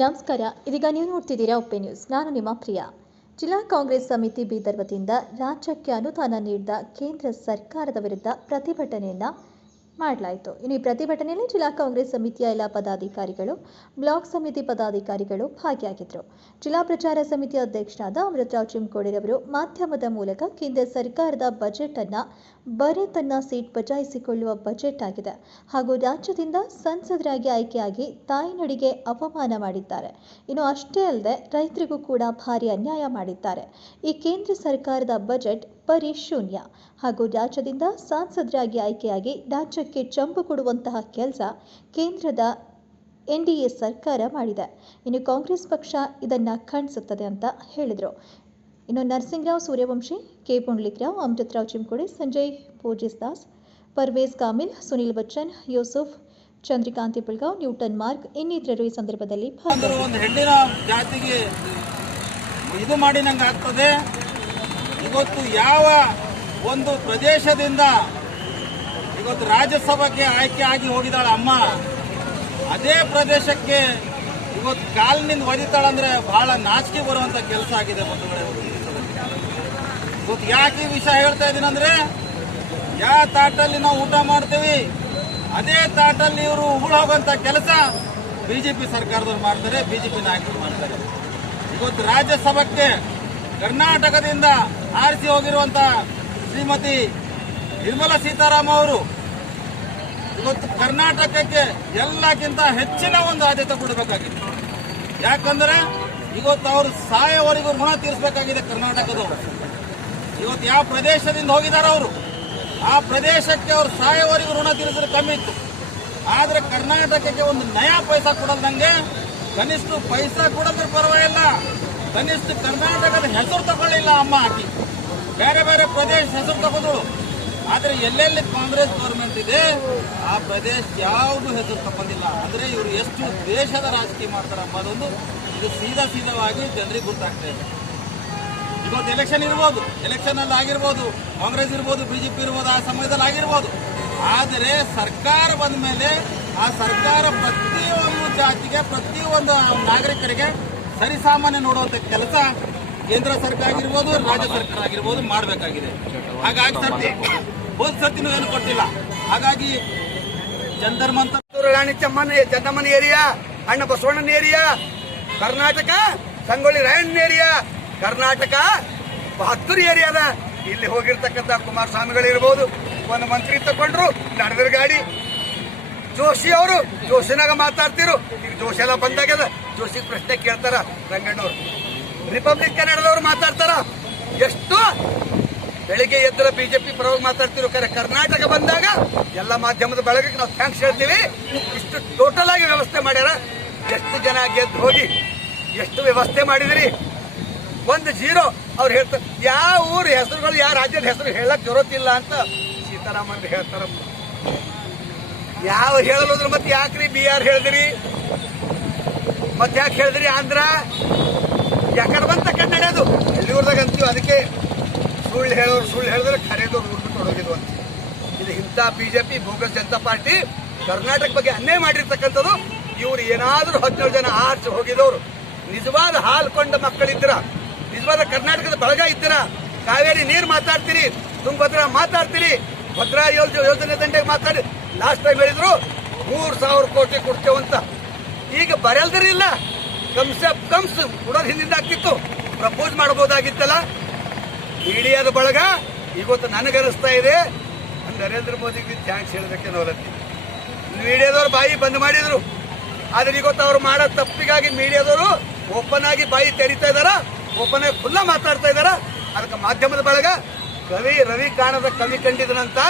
ನಮಸ್ಕಾರ. ಇದೀಗ ನೀವು ನೋಡ್ತಿದ್ದೀರಾ ಉಪ್ಪೆ ನ್ಯೂಸ್. ನಾನು ನಿಮ್ಮ ಪ್ರಿಯಾ. ಜಿಲ್ಲಾ ಕಾಂಗ್ರೆಸ್ ಸಮಿತಿ ಬೀದರ್ ವತಿಯಿಂದ ರಾಜ್ಯಕ್ಕೆ ಅನುದಾನ ನೀಡಿದ ಕೇಂದ್ರ ಸರ್ಕಾರದ ವಿರುದ್ಧ ಪ್ರತಿಭಟನೆಯನ್ನ ಮಾಡಲಾಯಿತು. ಇನ್ನು ಈ ಪ್ರತಿಭಟನೆಯಲ್ಲಿ ಜಿಲ್ಲಾ ಕಾಂಗ್ರೆಸ್ ಸಮಿತಿಯ ಎಲ್ಲ ಪದಾಧಿಕಾರಿಗಳು, ಬ್ಲಾಕ್ ಸಮಿತಿ ಪದಾಧಿಕಾರಿಗಳು ಭಾಗಿಯಾಗಿದ್ದರು. ಜಿಲ್ಲಾ ಪ್ರಚಾರ ಸಮಿತಿ ಅಧ್ಯಕ್ಷರಾದ ಅಮೃತರಾವ್ ಚಿಮ್ಕೋಡಿರವರು ಮಾಧ್ಯಮದ ಮೂಲಕ ಕೇಂದ್ರ ಸರ್ಕಾರದ ಬಜೆಟ್ ಅನ್ನ ಬರೀ ತನ್ನ ಸೀಟ್ ಬಚಾಯಿಸಿಕೊಳ್ಳುವ ಬಜೆಟ್ ಆಗಿದೆ ಹಾಗೂ ರಾಜ್ಯದಿಂದ ಸಂಸದರಾಗಿ ಆಯ್ಕೆಯಾಗಿ ತಾಯ್ನುಡಿಗೆ ಅವಮಾನ ಮಾಡಿದ್ದಾರೆ. ಇನ್ನು ಅಷ್ಟೇ ಅಲ್ಲದೆ ರೈತರಿಗೂ ಕೂಡ ಭಾರಿ ಅನ್ಯಾಯ ಮಾಡಿದ್ದಾರೆ. ಈ ಕೇಂದ್ರ ಸರ್ಕಾರದ ಬಜೆಟ್ ಬರೀ ಶೂನ್ಯ ಹಾಗೂ ರಾಜ್ಯದಿಂದ ಸಂಸದರಾಗಿ ಆಯ್ಕೆಯಾಗಿ ರಾಜ್ಯಕ್ಕೆ ಚಂಪು ಕೊಡುವಂತಹ ಕೆಲಸ ಕೇಂದ್ರದ NDA ಸರ್ಕಾರ ಮಾಡಿದೆ. ಇನ್ನು ಕಾಂಗ್ರೆಸ್ ಪಕ್ಷ ಇದನ್ನ ಖಂಡಿಸುತ್ತದೆ ಅಂತ ಹೇಳಿದರು. ಇನ್ನು Narasingarao Suryavanshi, K Pundlikrao, Amritrao Chimkodi, Sanjay Pujisdas, Parvez Kamil, Sunil Bachchan, Yusuf, Chandrakanti Pulgaon, Newton Mark ಇನ್ನಿತರರು ಈ ಸಂದರ್ಭದಲ್ಲಿ ಜಾತಿಗೆ ಇದು ಮಾಡಿದಂಗಾಗ್ತದೆ. ಇವತ್ತು ಯಾವ ಒಂದು ಪ್ರದೇಶದಿಂದ ಇವತ್ತು ರಾಜ್ಯಸಭೆಗೆ ಆಯ್ಕೆ ಆಗಿ ಹೋಗಿದ್ದಾಳೆ ಅಮ್ಮ, ಅದೇ ಪ್ರದೇಶಕ್ಕೆ ಇವತ್ತು ಕಾಲಿನಿಂದ ಒದಿತಾಳಂದ್ರೆ ಬಹಳ ನಾಚಿಕೆ ಬರುವಂತ ಕೆಲಸ ಆಗಿದೆ ಬಂಧುಗಳೇ. ಇವತ್ತು ಯಾಕೆ ಈ ವಿಷಯ ಹೇಳ್ತಾ ಇದ್ದೀನಿ ಅಂದ್ರೆ, ಯಾವ ತಾಟಲ್ಲಿ ನಾವು ಊಟ ಮಾಡ್ತೀವಿ ಅದೇ ತಾಟಲ್ಲಿ ಇವರು ಉಗುಳು ಹೋಗುವಂತ ಕೆಲಸ ಬಿಜೆಪಿ ಸರ್ಕಾರದವ್ರು ಮಾಡ್ತಾರೆ, ಬಿಜೆಪಿ ನಾಯಕರು ಮಾಡ್ತಾರೆ. ಇವತ್ತು ರಾಜ್ಯಸಭೆಗೆ ಕರ್ನಾಟಕದಿಂದ ಆರಿಸಿ ಹೋಗಿರುವಂತ ಶ್ರೀಮತಿ ನಿರ್ಮಲಾ ಸೀತಾರಾಮನ್ ಅವರು ಇವತ್ತು ಕರ್ನಾಟಕಕ್ಕೆ ಎಲ್ಲಕ್ಕಿಂತ ಹೆಚ್ಚಿನ ಒಂದು ಆದ್ಯತೆ ಕೊಡಬೇಕಾಗಿತ್ತು. ಯಾಕಂದ್ರೆ ಇವತ್ತು ಅವರು ಸಾಯವರೆಗೂ ಋಣ ತೀರಿಸಬೇಕಾಗಿದೆ ಕರ್ನಾಟಕದವರು. ಇವತ್ತು ಯಾವ ಪ್ರದೇಶದಿಂದ ಹೋಗಿದ್ದಾರೆ ಅವರು, ಆ ಪ್ರದೇಶಕ್ಕೆ ಅವರು ಸಾಯವರೆಗೂ ಋಣ ತೀರಿಸಿದ್ರೆ ಕಮ್ಮಿ ಇತ್ತು. ಆದ್ರೆ ಕರ್ನಾಟಕಕ್ಕೆ ಒಂದು ನಯಾ ಪೈಸಾ ಕೊಡಲ್ದಂಗೆ, ಕನಿಷ್ಠ ಪೈಸಾ ಕೊಡೋದ್ರ ಪರವಾಗಿಲ್ಲ, ಕನಿಷ್ಠ ಕರ್ನಾಟಕದ ಹೆಸರು ತಗೊಳ್ಳಿಲ್ಲ ಅಮ್ಮ ಹಾಕಿ. ಬೇರೆ ಬೇರೆ ಪ್ರದೇಶ ಹೆಸರು ತಗೊಂಡ್ರು, ಆದ್ರೆ ಎಲ್ಲೆಲ್ಲಿ ಕಾಂಗ್ರೆಸ್ ಗೌರ್ಮೆಂಟ್ ಇದೆ ಆ ಪ್ರದೇಶ ಯಾವುದು ಹೆಸರು ತಗೊಂಡಿಲ್ಲ. ಅಂದ್ರೆ ಇವರು ಎಷ್ಟು ದೇಶದ ರಾಜಕೀಯ ಮಾಡ್ತಾರೆ ಅನ್ನೋದೊಂದು ಇದು ಸೀದಾವಾಗಿ ಜನರಿಗೆ ಗೊತ್ತಾಗ್ತಾ ಇದೆ. ಇವತ್ತು ಎಲೆಕ್ಷನ್ ಇರ್ಬೋದು, ಎಲೆಕ್ಷನ್ ಅಲ್ಲಿ ಆಗಿರ್ಬೋದು, ಕಾಂಗ್ರೆಸ್ ಇರ್ಬೋದು, ಬಿಜೆಪಿ ಇರ್ಬೋದು, ಆ ಸಮಯದಲ್ಲಿ ಆಗಿರ್ಬೋದು. ಆದರೆ ಸರ್ಕಾರ ಬಂದ ಮೇಲೆ ಆ ಸರ್ಕಾರ ಪ್ರತಿಯೊಂದು ಜಾತಿಗೆ, ಪ್ರತಿಯೊಂದು ನಾಗರಿಕರಿಗೆ ಸರಿಸಾಮಾನ್ಯ ನೋಡುವಂತ ಕೆಲಸ ಕೇಂದ್ರ ಸರ್ಕಾರ ಆಗಿರ್ಬೋದು, ರಾಜ್ಯ ಸರ್ಕಾರ ಆಗಿರ್ಬೋದು ಮಾಡಬೇಕಾಗಿದೆ. ಹಾಗಾಗಿ ಹೋದ ಸರ್ತಿನೂ ಏನು ಕೊಟ್ಟಿಲ್ಲ. ಹಾಗಾಗಿ ಜನಧರ್ಮಂತ ರಾಣಿ ಚೆನ್ನಮ್ಮನ ಏರಿಯಾ, ಅಣ್ಣ ಬಸವಣ್ಣನ ಏರಿಯಾ, ಕರ್ನಾಟಕ ಸಂಗೊಳ್ಳಿ ರಾಯಣ್ಣ ಏರಿಯಾ, ಕರ್ನಾಟಕ ಬಹದ್ದೂರ್ ಏರಿಯಾದ ಇಲ್ಲಿ ಹೋಗಿರ್ತಕ್ಕಂಥ ಕುಮಾರಸ್ವಾಮಿಗಳಿರ್ಬೋದು, ಒಂದು ಮಂತ್ರಿ ತಗೊಂಡ್ರು ನಡೆದ್ರ ಗಾಡಿ. ಜೋಶಿ ಅವರು ಜೋಶಿನಾಗ ಮಾತಾಡ್ತಿರು, ಈಗ ಜೋಶಿ ಎಲ್ಲ ಬಂದಾಗ್ಯದ. ಜೋಶಿ ಪ್ರಶ್ನೆ ಕೇಳ್ತಾರ ರಂಗಣ್ಣವ್ರು, ರಿಪಬ್ಲಿಕ್ ಕನ್ನಡದವ್ರು ಮಾತಾಡ್ತಾರ. ಎಷ್ಟು ಬೆಳಿಗ್ಗೆ ಎದ್ದರ ಬಿಜೆಪಿ ಪರವಾಗಿ ಮಾತಾಡ್ತಿರು, ಕರ್ನಾಟಕ ಬಂದಾಗ ಎಲ್ಲ ಮಾಧ್ಯಮದ ಬಳಗಕ್ಕೆ ನಾವು ಥ್ಯಾಂಕ್ಸ್ ಹೇಳ್ತೀವಿ. ಇಷ್ಟು ಟೋಟಲ್ ಆಗಿ ವ್ಯವಸ್ಥೆ ಮಾಡ್ಯಾರ. ಎಷ್ಟು ಜನ ಗೆದ್ದು ಹೋಗಿ ಎಷ್ಟು ವ್ಯವಸ್ಥೆ ಮಾಡಿದ್ರಿ, ಒಂದು ಜೀರೋ. ಅವ್ರು ಹೇಳ್ತಾರೆ ಯಾವ ಊರ ಹೆಸರುಗಳು, ಯಾವ ರಾಜ್ಯದ ಹೆಸರು ಹೇಳಕ್ ಜರುತ್ತಿಲ್ಲ ಅಂತ ಸೀತಾರಾಮನ್ ಹೇಳ್ತಾರ. ಯಾವ ಹೇಳೋದ್ರ ಮತ್ತೆ ಯಾಕ್ರಿ ಬಿಹಾರ್ ಹೇಳಿದ್ರಿ, ಮತ್ತೆ ಯಾಕೆ ಹೇಳಿದ್ರಿ ಆಂಧ್ರ, ಯಾಕಡೆ ಬಂತ ಕನ್ನಡದು ಎಲ್ಲಿವ್ರದಾಗ ಅಂತೀವಿ. ಅದಕ್ಕೆ ಸುಳ್ಳು ಹೇಳಿದ್ರೆ ಖರೇದವ್ರು ಉರ್ಬಿಟ್ಟು ಹೊಡೋಗಿದ್ವು ಅಂತ. ಇದು ಇಂಥ BJP bogus Janata party Karnataka ಬಗ್ಗೆ ಅನ್ಯಾಯ ಮಾಡಿರ್ತಕ್ಕಂಥದ್ದು. ಇವ್ರು ಏನಾದ್ರೂ 17 ಜನ ಆರ್ಚ್ ಹೋಗಿದವರು ನಿಜವಾದ ಹಾಲು ಕೊಂಡ ಮಕ್ಕಳಿದ್ದೀರ, ನಿಜವಾದ ಕರ್ನಾಟಕದ ಬಳಗ ಇದ್ದೀರ. ಕಾವೇರಿ ನೀರು ಮಾತಾಡ್ತೀರಿ, ತುಂಗಭದ್ರಾ ಮಾತಾಡ್ತೀರಿ, ಭದ್ರಾ ಯೋಜನೆ ದಂಡೆಗೆ ಮಾತಾಡಿ. ಲಾಸ್ಟ್ ಟೈಮ್ ಹೇಳಿದ್ರು 3,000 ಕೋಟಿ ಕೊಡ್ತೇವಂತ. ಈಗ ಬರೆಲ್ದಿರಿಲ್ಲ, ಕಮ್ಸ್ ಕೊಡೋದು ಹಿಂದಿಂದ ಆಗ್ತಿತ್ತು, ಪ್ರಪೋಸ್ ಮಾಡಬಹುದಾಗಿತ್ತಲ್ಲ. ಮೀಡಿಯಾದ ಬಳಗ ಇವತ್ತು ನನಗನಿಸ್ತಾ ಇದೆ ನರೇಂದ್ರ ಮೋದಿಗೆ ಥ್ಯಾಂಕ್ಸ್ ಹೇಳಬೇಕೇನೋಲತ್ತಿ. ಮೀಡಿಯಾದವ್ರು ಬಾಯಿ ಬಂದ್ ಮಾಡಿದ್ರು, ಆದ್ರೆ ಇವತ್ತು ಅವ್ರು ಮಾಡೋ ತಪ್ಪಿಗಾಗಿ ಮೀಡಿಯಾದವರು ಓಪನ್ ಆಗಿ ಬಾಯಿ ತೆರಿತಾ ಇದಾರ, ಓಪನ್ ಆಗಿ ಖುಲ್ಲ ಮಾತಾಡ್ತಾ ಇದಾರ. ಅದಕ್ಕೆ ಮಾಧ್ಯಮದ ಬಳಗ ರವಿ ಕಾಣದ ಕವಿ ಕಂಡಿದನಂತ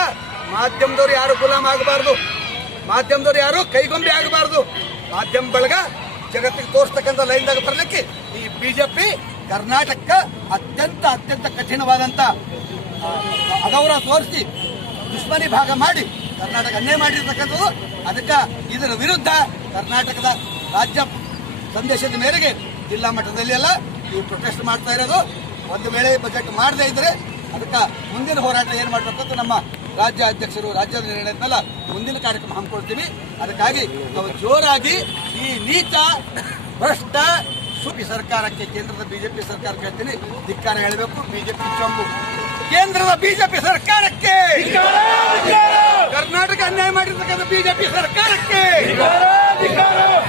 ಮಾಧ್ಯಮದವ್ರು ಯಾರು ಗುಲಾಮ್ ಆಗಬಾರ್ದು, ಮಾಧ್ಯಮದವ್ರು ಯಾರು ಕೈಗೊಂಬೆ ಆಗಬಾರ್ದು. ಮಾಧ್ಯಮ ಬಳಗ ಜಗತ್ತಿಗೆ ತೋರಿಸ್ತಕ್ಕಂಥ ಲೈನ್ದಾಗ ಬರಲಿಕ್ಕೆ ಈ ಬಿಜೆಪಿ ಕರ್ನಾಟಕ ಅತ್ಯಂತ ಕಠಿಣವಾದಂತ ಅಗೌರವ ತೋರಿಸಿ ದುಶ್ಮನಿ ಭಾಗ ಮಾಡಿ ಕರ್ನಾಟಕ ಅನ್ಯಾಯ ಮಾಡಿರ್ತಕ್ಕಂಥದ್ದು. ಅದಕ್ಕೆ ಇದರ ವಿರುದ್ಧ ಕರ್ನಾಟಕದ ರಾಜ್ಯ ಸಂದೇಶದ ಮೇರೆಗೆ ಜಿಲ್ಲಾ ಮಟ್ಟದಲ್ಲಿ ಎಲ್ಲ ಈ ಪ್ರೊಟೆಸ್ಟ್ ಮಾಡ್ತಾ ಇರೋದು. ಒಂದು ವೇಳೆ ಬಜೆಟ್ ಮಾಡದೇ ಇದ್ರೆ ಅದಕ್ಕೆ ಮುಂದಿನ ಹೋರಾಟ ಏನ್ ಮಾಡಬೇಕು ಅಂತ ನಮ್ಮ ರಾಜ್ಯ ಅಧ್ಯಕ್ಷರು ರಾಜ್ಯದ ನಿರ್ಣಯದಲ್ಲ ಮುಂದಿನ ಕಾರ್ಯಕ್ರಮ ಹಮ್ಮಿಕೊಳ್ತೀವಿ. ಅದಕ್ಕಾಗಿ ನಾವು ಜೋರಾಗಿ ಈ ನೀಚ ಭ್ರಷ್ಟ ಸುಪಿ ಸರ್ಕಾರಕ್ಕೆ, ಕೇಂದ್ರದ ಬಿಜೆಪಿ ಸರ್ಕಾರಕ್ಕೆ ಹೇಳ್ತೀನಿ, ಧಿಕ್ಕಾರ ಹೇಳಬೇಕು. ಬಿಜೆಪಿ ಚಂಬು ಕೇಂದ್ರದ ಬಿಜೆಪಿ ಸರ್ಕಾರಕ್ಕೆ, ಕರ್ನಾಟಕ ಅನ್ಯಾಯ ಮಾಡಿರ್ತಕ್ಕಂಥ ಬಿಜೆಪಿ ಸರ್ಕಾರಕ್ಕೆ,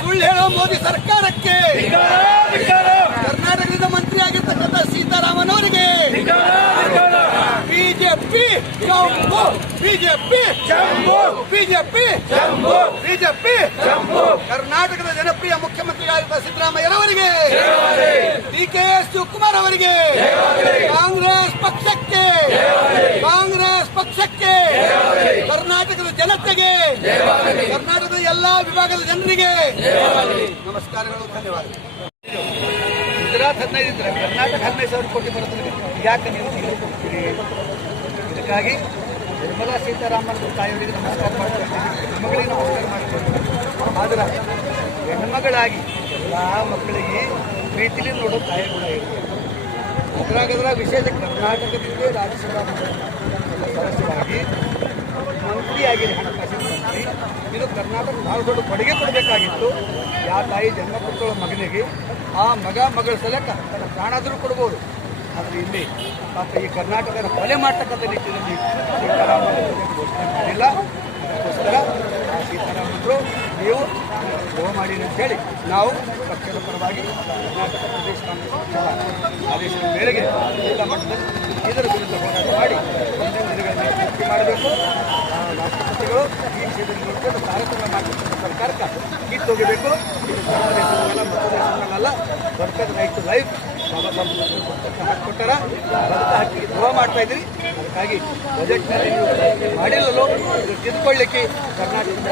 ಸುಳ್ಳು ಹೇಳೋ ಮೋದಿ ಸರ್ಕಾರಕ್ಕೆ, ಕರ್ನಾಟಕದಿಂದ ಮಂತ್ರಿ ಆಗಿರ್ತಕ್ಕಂಥ ಸೀತಾರಾಮನ್ ಅವರಿಗೆ ಬಿಜೆಪಿ ಚಂಬು, ಬಿಜೆಪಿ ಚಂಬು, ಬಿಜೆಪಿ ಚಂಬು, ಬಿಜೆಪಿ ಚಂಬು. ಕರ್ನಾಟಕದ ಜನಪ್ರಿಯ ಮುಖ್ಯಮಂತ್ರಿಯಾಗಿದ್ದ ಸಿದ್ದರಾಮಯ್ಯನವರಿಗೆ, ಡಿಕೆ ಶಿವಕುಮಾರ್ ಅವರಿಗೆ, ಕಾಂಗ್ರೆಸ್ ಪಕ್ಷಕ್ಕೆ, ಕಾಂಗ್ರೆಸ್ ಪಕ್ಷಕ್ಕೆ, ಕರ್ನಾಟಕದ ಜನತೆಗೆ, ಕರ್ನಾಟಕದ ಎಲ್ಲಾ ವಿಭಾಗದ ಜನರಿಗೆ ನಮಸ್ಕಾರಗಳು, ಧನ್ಯವಾದಗಳು. ಗುಜರಾತ್ 15 ಇದ್ರೆ ಕರ್ನಾಟಕ 15,000 ಕೋಟಿ ಬರುತ್ತದೆ. ಯಾಕೆ ನೀವು ಕೊಡ್ತೀರಿ? ಇದಕ್ಕಾಗಿ ನಿರ್ಮಲಾ ಸೀತಾರಾಮನ್ ತಾಯಿಯವರಿಗೆ ನಮಸ್ಕಾರ ಮಾಡ್ತಾರೆ, ಹೆಣ್ಮಗಳಿಗೆ ನಮಸ್ಕಾರ ಮಾಡ್ತಾರೆ. ಆದ್ರೆ ಹೆಣ್ಮಗಳಾಗಿ ಎಲ್ಲ ಮಕ್ಕಳಿಗೆ ಪ್ರೀತಿಲಿ ನೋಡೋ ತಾಯಿ ಕೂಡ ಇರುತ್ತೆ. ಅದರಾಗದ್ರ ವಿಶೇಷ ಕರ್ನಾಟಕದಿಂದ ರಾಜ್ಯಸಭಾ ಸದಸ್ಯರಾಗಿ ಮಂತ್ರಿಯಾಗಿದೆ, ಹಣಕಾಸಿನ ಮಂತ್ರಿ. ಇದು ಕರ್ನಾಟಕ ಭಾಳ ದೊಡ್ಡ ಕೊಡುಗೆ ಕೊಡಬೇಕಾಗಿತ್ತು. ಯಾವ ತಾಯಿ ಜನ್ಮ ಕೊಟ್ಟಳ ಮಗನಿಗೆ ಆ ಮಗಳ ಸಲಕ ತನ್ನ ಪ್ರಾಣಾದರೂ ಕೊಡ್ಬೋದು. ಆದರೆ ಇಲ್ಲಿ ಪಾಪ ಈ ಕರ್ನಾಟಕದ ಕೊಲೆ ಮಾಡ್ತಕ್ಕಂಥ ನಿಟ್ಟಿನಲ್ಲಿ ಸೀತಾರಾಮನ್ ಘೋಷಣೆ ಮಾಡಿಲ್ಲ. ಅದಕ್ಕೋಸ್ಕರ ಆ ಸೀತಾರಾಮನ್ರು ನೀವು ದ್ರೋಹ ಮಾಡಿ ಅಂತೇಳಿ ನಾವು ಪಕ್ಷದ ಪರವಾಗಿ ಕರ್ನಾಟಕ ಪ್ರದೇಶ ಕಾಂಗ್ರೆಸ್ ಪಕ್ಷದ ಆದೇಶದ ಮೇರೆಗೆ ಜಿಲ್ಲಾ ಮಟ್ಟದಲ್ಲಿ ಇದರ ವಿರುದ್ಧ ಹೋರಾಟ ಮಾಡಿ ಮುಂದಿನ ದಿನಗಳಲ್ಲಿ ಮುಕ್ತಿ ಮಾಡಬೇಕು. ರಾಷ್ಟ್ರಪತಿಗಳು ಈ ವಿಷಯದಲ್ಲಿ ನೋಡ್ಕೊಂಡು ತಾರತಮ್ಯ ಮಾಡತಕ್ಕಂಥ ಸರ್ಕಾರಕ್ಕೆ ಕಿತ್ತೋಗಬೇಕು. ಇದು ನಮ್ಮ ದೇಶದಲ್ಲ, ಮತ್ತೊಂದು ದೇಶದಲ್ಲ. Worker right to life Baba Saheb ಹಾಕಿಕೊಟ್ಟಾರ. ಬದುಕ ಹಕ್ಕಿಗೆ ದ್ರೋಹ ಮಾಡ್ತಾ ಇದ್ರಿ. ಅದಕ್ಕಾಗಿ ಬಜೆಟ್ನಲ್ಲಿ ನೀವು ಮಾಡಿಲ್ಲೋ ಇದು ತಿದ್ದುಕೊಳ್ಳಿಕ್ಕೆ ಕರ್ನಾಟಕದ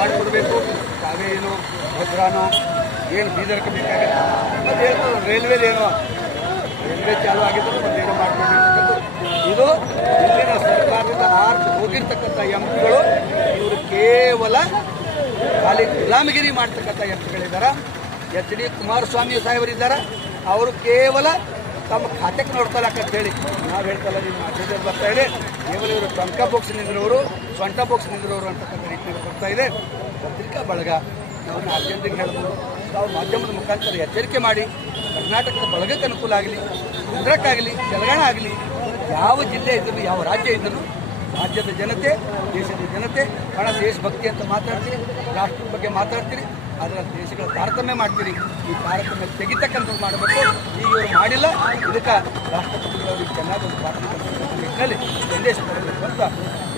ಮಾಡಿಕೊಡ್ಬೇಕು. ಕಾವೇರಿನೋ ಭದ್ರಾನೋ ಏನು ಬೀದರ್ಗೆ ಬೇಕಾಗುತ್ತೆ ಮತ್ತು ಹೇಳ್ತಾರೆ ರೈಲ್ವೇದೇನೋ ರೈಲ್ವೆ ಚಾಲು ಆಗಿದ್ದರೂ ಮತ್ತೇನೋ ಮಾಡ್ಕೊಳ್ಬೇಕು. ಇದು ಇಲ್ಲಿನ ಸರ್ಕಾರದಿಂದ ಆರ್ಚ್ ಹೋಗಿರ್ತಕ್ಕಂಥ ಎಂಪಿಗಳು ಇವರು ಕೇವಲ ಖಾಲಿ ಗುಲಾಮಗಿರಿ ಮಾಡ್ತಕ್ಕಂಥ ಎಂಪಿಗಳಿದ್ದಾರೆ. HD ಕುಮಾರಸ್ವಾಮಿ ಸಾಹೇಬರಿದ್ದಾರೆ. ಅವರು ಕೇವಲ ತಮ್ಮ ಖಾತೆಗೆ ನೋಡ್ಕೊಳಕ್ಕಂತ ಹೇಳಿ ನಾವು ಹೇಳ್ತಲ್ಲ, ನಿಮ್ಮ ಮಾಧ್ಯಮದಲ್ಲಿ ಬರ್ತಾ ಇದೆ. ಕೇವಲ ಇವರು ಟೊಂಕ ಬಾಕ್ಸ್ ನಿಂದಿರೋರು, ಸೊಂಟ ಬಾಕ್ಸ್ ನಿಂದಿರೋರು ಅಂತಕ್ಕಂಥ ರೀತಿಯಲ್ಲಿ ಬರ್ತಾ ಇದೆ. ಪತ್ರಿಕಾ ಬಳಗ ನಾವು ಮಾಧ್ಯಮದಿಂದ ಹೇಳ್ಬೋದು, ನಾವು ಮಾಧ್ಯಮದ ಮುಖಾಂತರ ಎಚ್ಚರಿಕೆ ಮಾಡಿ ಕರ್ನಾಟಕದ ಬಳಗಕ್ಕೆ ಅನುಕೂಲ ಆಗಲಿ, ಕೇಂದ್ರಕ್ಕಾಗಲಿ, ತೆಲಂಗಾಣ ಆಗಲಿ, ಯಾವ ಜಿಲ್ಲೆ ಇದ್ದರೂ, ಯಾವ ರಾಜ್ಯ ಇದ್ದರೂ ರಾಜ್ಯದ ಜನತೆ, ದೇಶದ ಜನತೆ ಬಹಳ ದೇಶಭಕ್ತಿ ಅಂತ ಮಾತಾಡ್ತೀರಿ, ರಾಷ್ಟ್ರದ ಬಗ್ಗೆ ಮಾತಾಡ್ತೀರಿ. ಅದರ ದೇಶಗಳ ತಾರತಮ್ಯ ಮಾಡ್ತೀರಿ. ಈ ತಾರತಮ್ಯ ತೆಗಿತಕ್ಕಂಥದ್ದು ಮಾಡಬೇಕು. ಈಗ ಇವರು ಮಾಡಿಲ್ಲ. ಇದಕ್ಕೆ ರಾಷ್ಟ್ರಪತಿಗಳವರಿಗೆ ಚೆನ್ನಾಗಿ ಒಂದು ಪಾಠ ನಿಟ್ಟಿನಲ್ಲಿ ಸಂದೇಶ ಕೊಡಬೇಕು ಅಂತ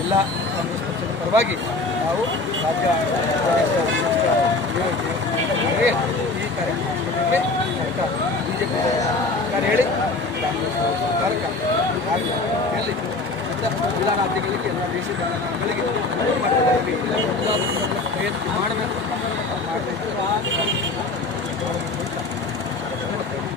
ಎಲ್ಲ ಕಾಂಗ್ರೆಸ್ ಪಕ್ಷದ ಪರವಾಗಿ ನಾವು ರಾಜ್ಯ ಈ ಕಾರ್ಯಕ್ರಮಕ್ಕೆ ಬಿಜೆಪಿ ಸರ್ಕಾರ ಹೇಳಿ ಕಾಂಗ್ರೆಸ್ ಸರ್ಕಾರಕ್ಕೆ ಎಲ್ಲಿ ಜಿಲ್ಲಾನಾಥಿಗಳಿಗೆ, ಎಲ್ಲ ದೇಶದ ಗಳಿಗೆ ಮಟ್ಟದಲ್ಲಿ ಪ್ರಯತ್ನ ಮಾಡಬೇಕು.